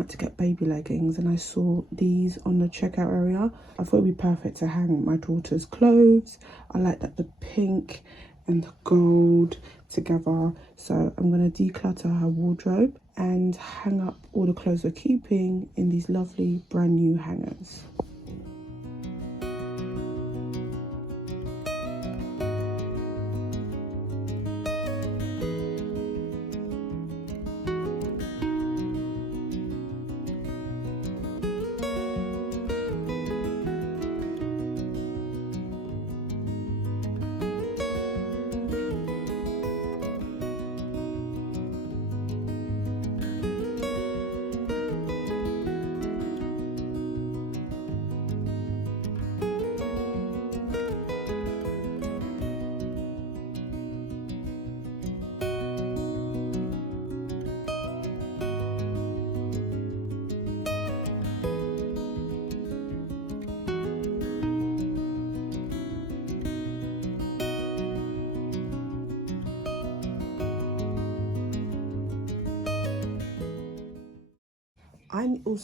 went to get baby leggings and I saw these on the checkout area. I thought it'd be perfect to hang my daughter's clothes. I like that the pink and the gold together. So I'm going to declutter her wardrobe and hang up all the clothes we're keeping in these lovely brand new hangers.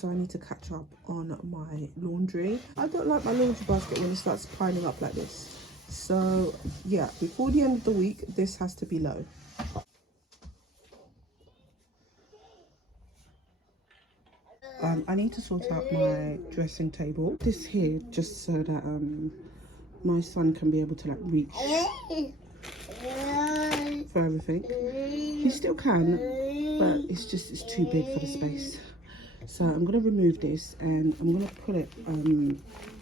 I need to catch up on my laundry. I don't like my laundry basket when it starts piling up like this. So yeah, before the end of the week, this has to be low. I need to sort out my dressing table. This here, just so that my son can be able to like reach for everything. He still can, but it's too big for the space. So I'm going to remove this and I'm going to put it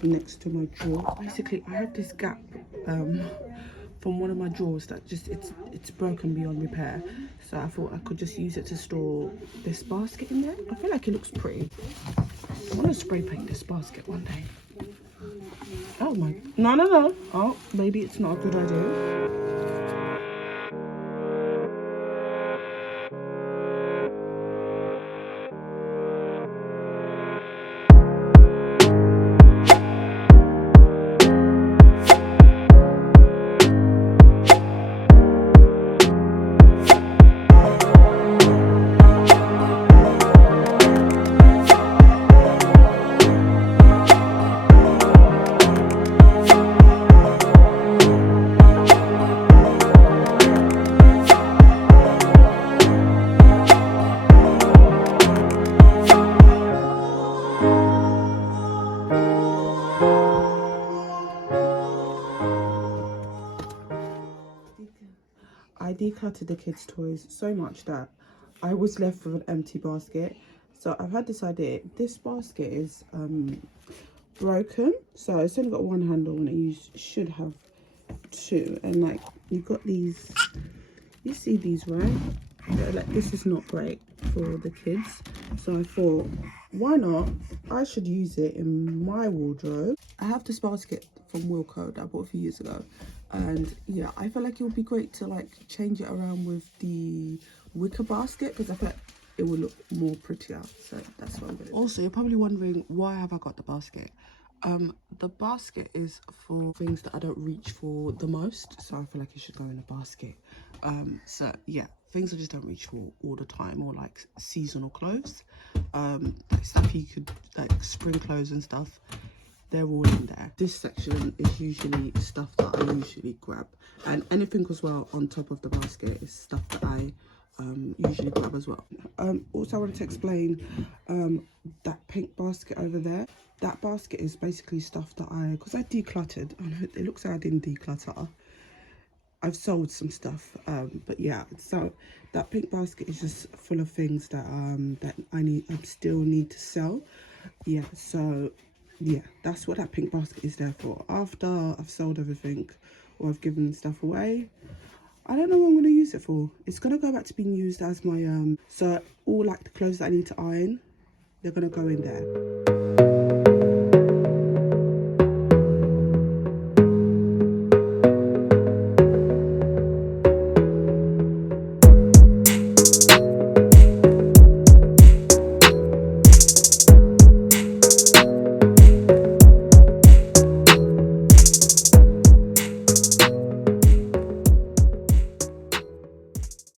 next to my drawer. Basically, I have this gap from one of my drawers that it's broken beyond repair. So I thought I could just use it to store this basket in there. I feel like it looks pretty. I want to spray paint this basket one day. Oh my, no. Oh, maybe it's not a good idea. I decluttered the kids' toys so much that I was left with an empty basket. So I've had this idea. This basket is broken, so it's only got one handle and it should have two. And like, you've got these, you see these, right? Like, this is not great for the kids. So I thought, why not? I should use it in my wardrobe. I have this basket from Wilco that I bought a few years ago. And yeah, I feel like it would be great to like change it around with the wicker basket because I feel like it will look more prettier. So that's what I'm going to do. Also, you're probably wondering, why have I got the basket? The basket is for things that I don't reach for the most, so I feel like it should go in a basket. So yeah, things I just don't reach for all the time, or like seasonal clothes, like stuff you could, like spring clothes and stuff, they're all in there. This section is usually stuff that I usually grab, and anything as well on top of the basket is stuff that I usually grab as well. Also, I wanted to explain that pink basket over there. That basket is basically stuff that because I decluttered. It looks like I didn't declutter. I've sold some stuff, but yeah. So that pink basket is just full of things that that I still need to sell. Yeah. So yeah, that's what that pink basket is there for. After I've sold everything or I've given stuff away, I don't know what I'm going to use it for. It's going to go back to being used as my so all like the clothes that I need to iron, they're going to go in there.